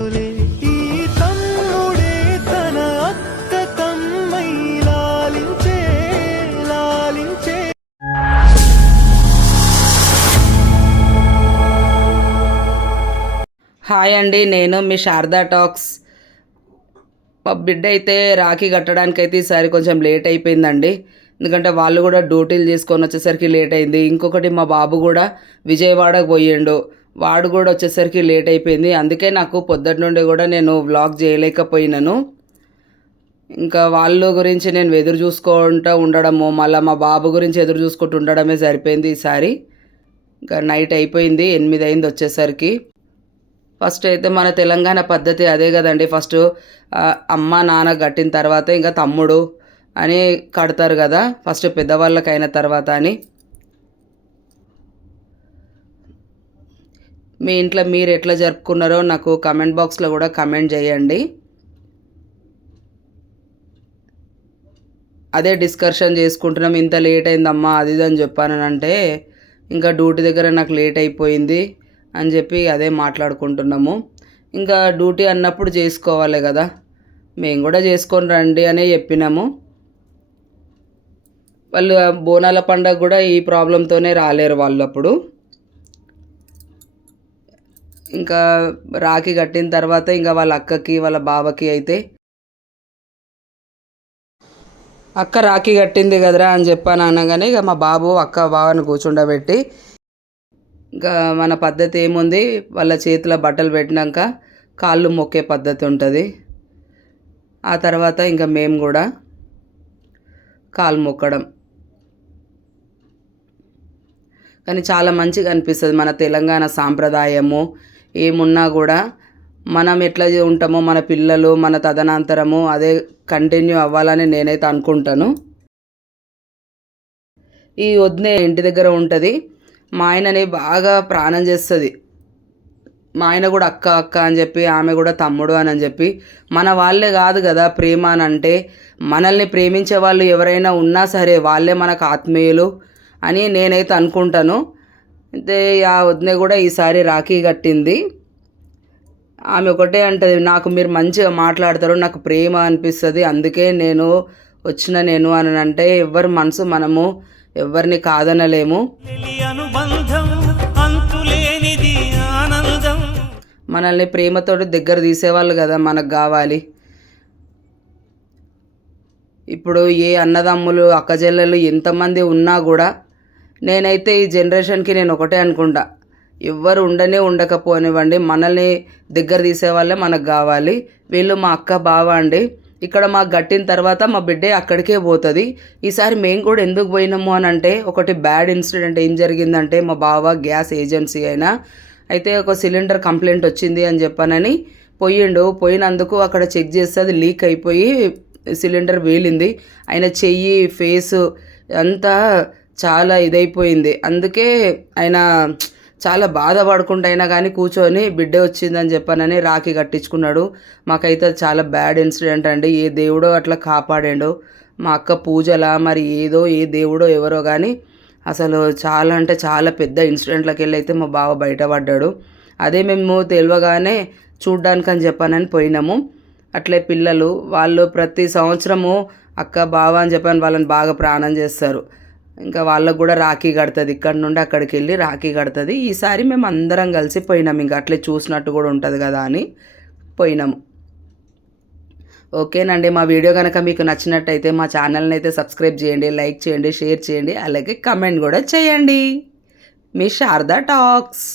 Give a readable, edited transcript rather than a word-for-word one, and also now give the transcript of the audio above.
ఈ తమ్ముడే తన అక్క తమ్మై లాలించే లాలించే. హాయ్ అండి, నేను మీ శారదా టాక్స్. మా బిడ్డ అయితే రాఖీ కట్టడానికి అయితే ఈసారి కొంచెం లేట్ అయిపోయిందండి. ఎందుకంటే వాళ్ళు కూడా డ్యూటీలు చేసుకొని వచ్చేసరికి లేట్ అయింది. ఇంకొకటి మా బాబు కూడా విజయవాడకు పోయిండు, వాడు కూడా వచ్చేసరికి లేట్ అయిపోయింది. అందుకే నాకు పొద్దుటి నుండి కూడా నేను వ్లాగ్ చేయలేకపోయినాను. ఇంకా వాళ్ళ గురించి నేను ఎదురు చూసుకుంటూ ఉండడము, మళ్ళీ మా బాబు గురించి ఎదురు చూసుకుంటూ ఉండడమే సరిపోయింది ఈసారి. ఇంకా నైట్ అయిపోయింది, 8 అయింది వచ్చేసరికి. ఫస్ట్ అయితే మన తెలంగాణ పద్ధతి అదే కదండి. ఫస్ట్ అమ్మ నాన్న కట్టిన తర్వాత ఇంకా తమ్ముడు అని కడతారు కదా, ఫస్ట్ పెద్దవాళ్ళకి అయిన తర్వాత అని. మీ ఇంట్లో మీరు ఎట్లా జరుపుకున్నారో నాకు కమెంట్ బాక్స్లో కూడా కమెంట్ చేయండి. అదే డిస్కషన్ చేసుకుంటున్నాం. ఇంత లేట్ అయిందమ్మా అది ఇది అని చెప్పానంటే ఇంకా డ్యూటీ దగ్గర నాకు లేట్ అయిపోయింది అని చెప్పి అదే మాట్లాడుకుంటున్నాము. ఇంకా డ్యూటీ అన్నప్పుడు చేసుకోవాలి కదా, మేము కూడా చేసుకొని రండి అనే చెప్పినాము. వాళ్ళు బోనాల పండగ కూడా ఈ ప్రాబ్లంతోనే రాలేరు వాళ్ళు. అప్పుడు ఇంకా రాఖీ కట్టిన తర్వాత ఇంకా వాళ్ళ అక్కకి వాళ్ళ బావకి అయితే అక్క రాఖీ కట్టింది కదరా అని చెప్పాను అనగానే ఇక మా బాబు అక్క బావని కూర్చుండబెట్టి ఇంకా మన పద్ధతి ఏముంది, వాళ్ళ చేతిలో బట్టలు పెట్టినాక కాళ్ళు మొక్కే పద్ధతి ఉంటుంది. ఆ తర్వాత ఇంకా మేము కూడా కాళ్ళు మొక్కడం. కానీ చాలా మంచిగా అనిపిస్తుంది మన తెలంగాణ సాంప్రదాయము. ఏమున్నా కూడా మనం ఎట్లా ఉంటామో మన పిల్లలు మన తదనంతరము అదే కంటిన్యూ అవ్వాలని నేనైతే అనుకుంటాను. ఈ వదినే ఇంటి దగ్గర ఉంటుంది. మా ఆయనని బాగా ప్రాణం చేస్తుంది. మా ఆయన కూడా అక్క అక్క అని చెప్పి, ఆమె కూడా తమ్ముడు అని చెప్పి. మన వాళ్ళే కాదు కదా ప్రేమ అని అంటే, మనల్ని ప్రేమించే వాళ్ళు ఎవరైనా ఉన్నా సరే వాళ్ళే మనకు ఆత్మీయులు అని నేనైతే అనుకుంటాను. అయితే ఆ వదిన కూడా ఈసారి రాఖీ కట్టింది. ఆమె ఒకటే అంటది, నాకు మీరు మంచిగా మాట్లాడతారు, నాకు ప్రేమ అనిపిస్తుంది, అందుకే నేను అని అంటే ఎవరి మనసు మనము ఎవరిని కాదనలేము. మనల్ని ప్రేమతోటి దగ్గర తీసేవాళ్ళు కదా మనకు కావాలి. ఇప్పుడు ఏ అన్నదమ్ములు అక్కచెల్లెలు ఎంతమంది ఉన్నా కూడా నేనైతే ఈ జనరేషన్కి నేను ఒకటే అనుకుంటా, ఎవ్వరు ఉండకపోనివ్వండి, మనల్ని దగ్గర తీసేవాళ్ళే మనకు కావాలి. వీళ్ళు మా అక్క బావ అండి. ఇక్కడ మాకు కట్టిన తర్వాత మా బిడ్డే అక్కడికే పోతుంది. ఈసారి మేము కూడా ఎందుకు పోయినాము అని అంటే, ఒకటి బ్యాడ్ ఇన్సిడెంట్ ఏం జరిగిందంటే, మా బావ గ్యాస్ ఏజెన్సీ అయినా అయితే ఒక సిలిండర్ కంప్లైంట్ వచ్చింది అని చెప్పానని పోయినందుకు అక్కడ చెక్ చేస్తే అది లీక్ అయిపోయి సిలిండర్ వేలింది. ఆయన చెయ్యి ఫేసు అంతా చాలా ఇదైపోయింది. అందుకే ఆయన చాలా బాధపడుకుంటూ అయినా కానీ కూర్చొని బిడ్డ వచ్చిందని చెప్పానని రాఖీ కట్టించుకున్నాడు. మాకైతే చాలా బ్యాడ్ ఇన్సిడెంట్ అండి. ఏ దేవుడో అట్లా కాపాడాడు. మా అక్క పూజలా మరి ఏదో ఏ దేవుడో ఎవరో కానీ అసలు చాలా అంటే చాలా పెద్ద ఇన్సిడెంట్లకు వెళ్ళి అయితే మా బావ బయటపడ్డాడు. అదే మేము తెలియగానే చూడ్డానికని చెప్పానని పోయినాము. అట్లే పిల్లలు వాళ్ళు ప్రతి సంవత్సరము అక్క బావ అని చెప్పని వాళ్ళని బాగా ప్రాణం చేస్తారు. ఇంకా వాళ్ళకు కూడా రాఖీ కడుతుంది, ఇక్కడ నుండి అక్కడికి వెళ్ళి రాఖీ కడుతుంది. ఈసారి మేము అందరం కలిసి పోయినాము, ఇంకా అట్లే చూసినట్టు కూడా ఉంటుంది కదా అని పోయినాము. ఓకేనండి, మా వీడియో కనుక మీకు నచ్చినట్టయితే మా ఛానల్ని అయితే సబ్స్క్రైబ్ చేయండి, లైక్ చేయండి, షేర్ చేయండి, అలాగే కమెంట్ కూడా చేయండి. మీ శారదా టాక్స్.